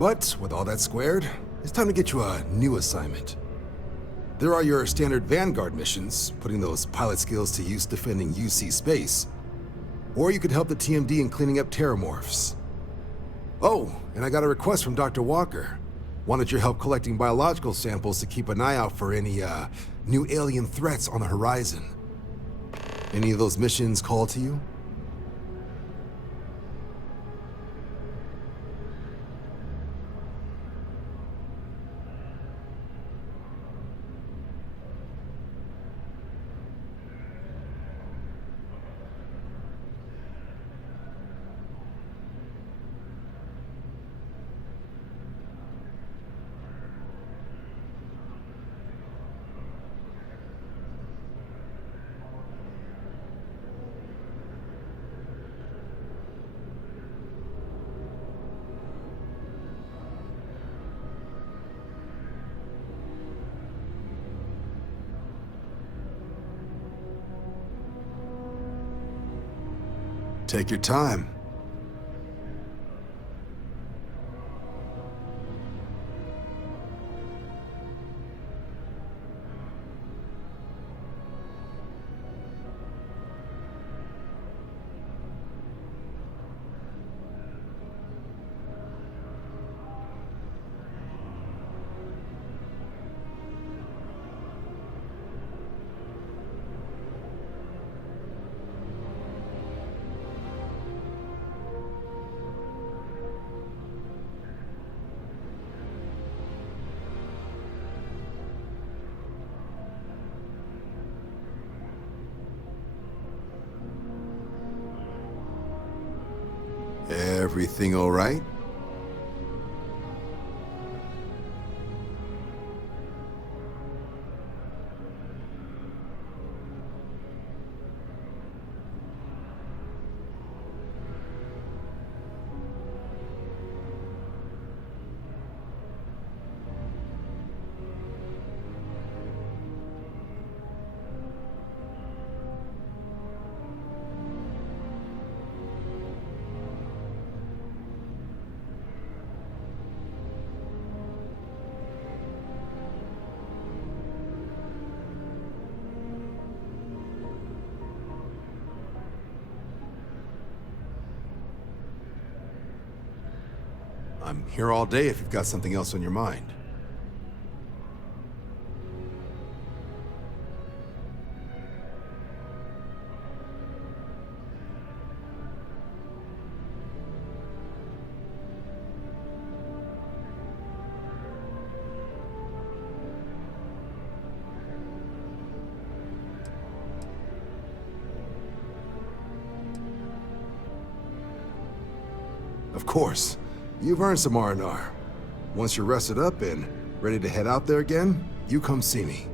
But with all that squared, it's time to get you a new assignment. There are your standard Vanguard missions, putting those pilot skills to use defending UC space. Or you could help the TMD in cleaning up terramorphs. Oh, and I got a request from Dr. Walker. Wanted your help collecting biological samples to keep an eye out for any, new alien threats on the horizon. Any of those missions call to you? Take your time. Everything all right? I'm here all day if you've got something else on your mind. Of course. You've earned some R&R. Once you're rested up and ready to head out there again, you come see me.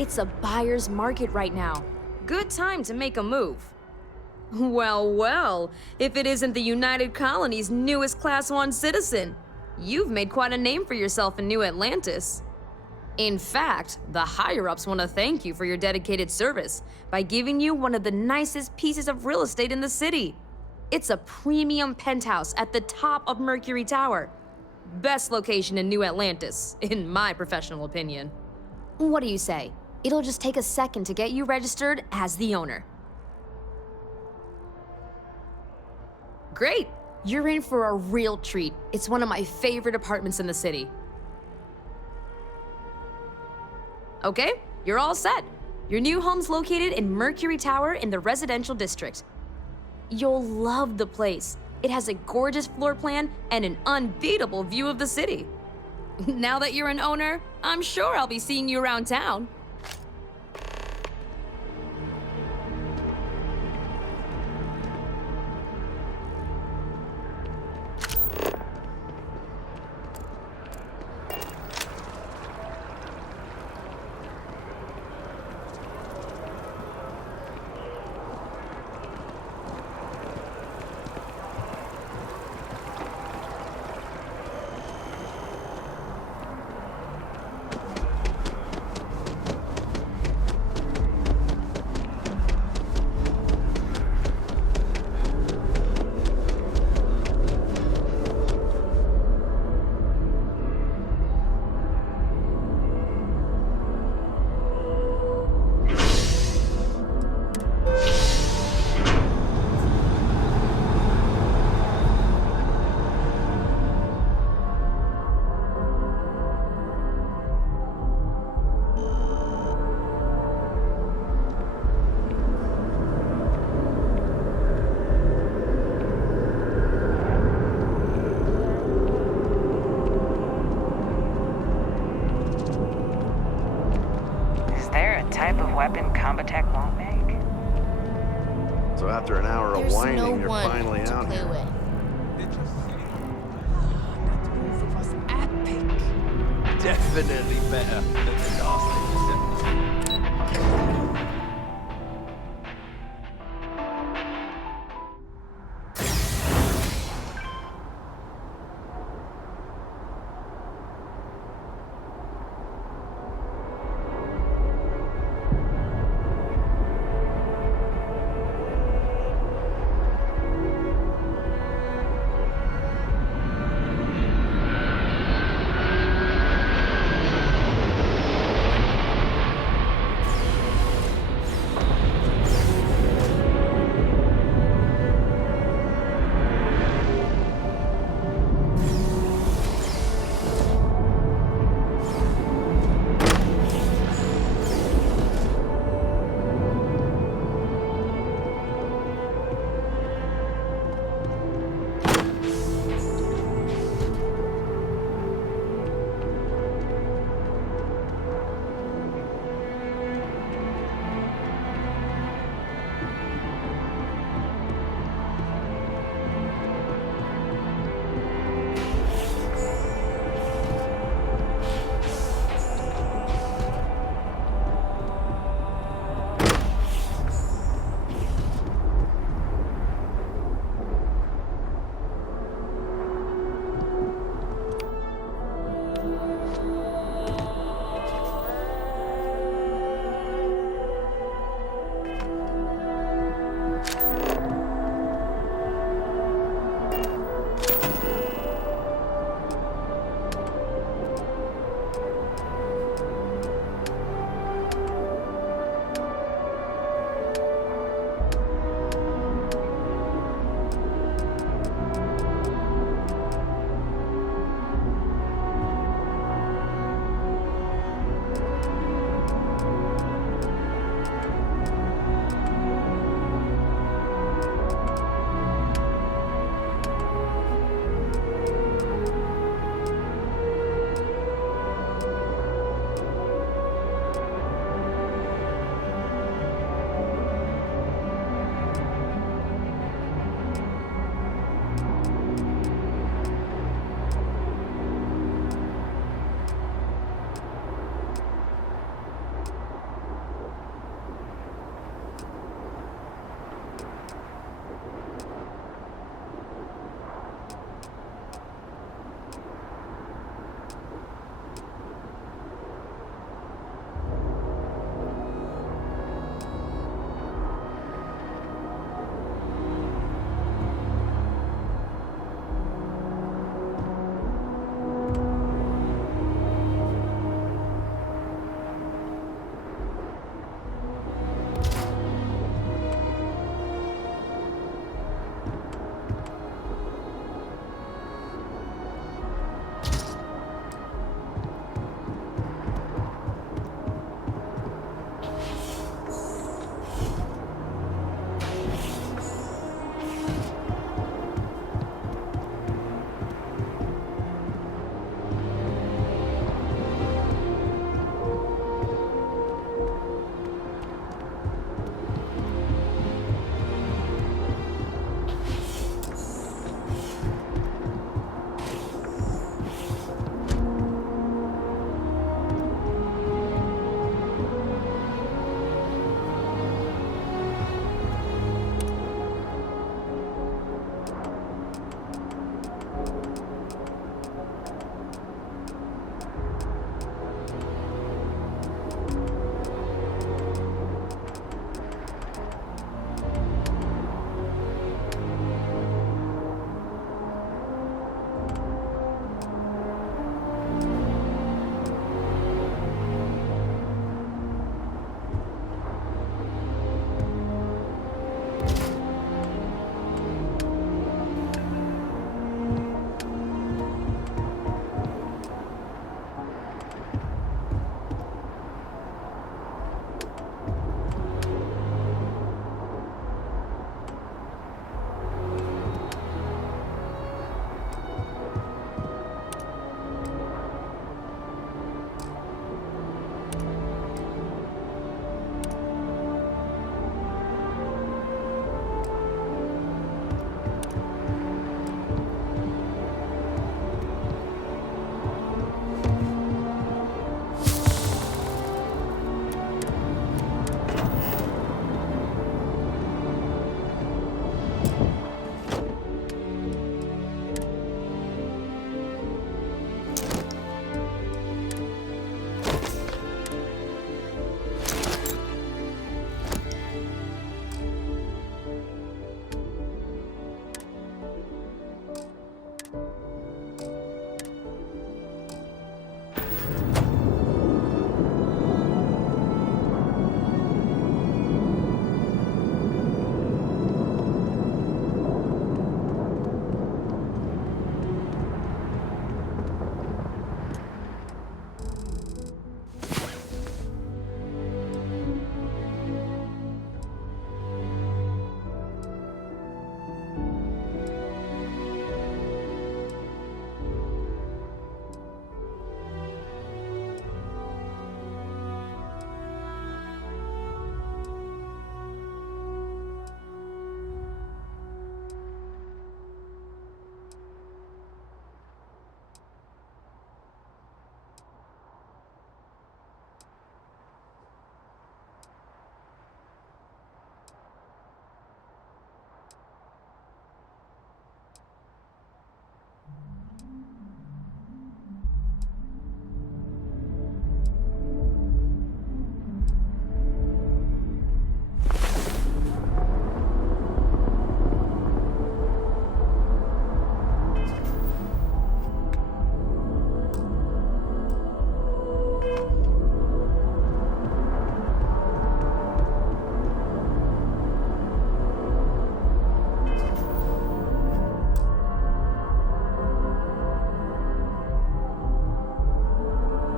It's a buyer's market right now. Good time to make a move. Well, well, if it isn't the United Colony's newest Class 1 citizen. You've made quite a name for yourself in New Atlantis. In fact, the higher-ups want to thank you for your dedicated service by giving you one of the nicest pieces of real estate in the city. It's a premium penthouse at the top of Mercury Tower. Best location in New Atlantis, in my professional opinion. What do you say? It'll just take a second to get you registered as the owner. Great! You're in for a real treat. It's one of my favorite apartments in the city. Okay, you're all set. Your new home's located in Mercury Tower in the residential district. You'll love the place. It has a gorgeous floor plan and an unbeatable view of the city. Now that you're an owner, I'm sure I'll be seeing you around town. Type of weapon Combatech won't make. So after an hour of whining, you're finally out here. That move was epic. Definitely better than the last thing.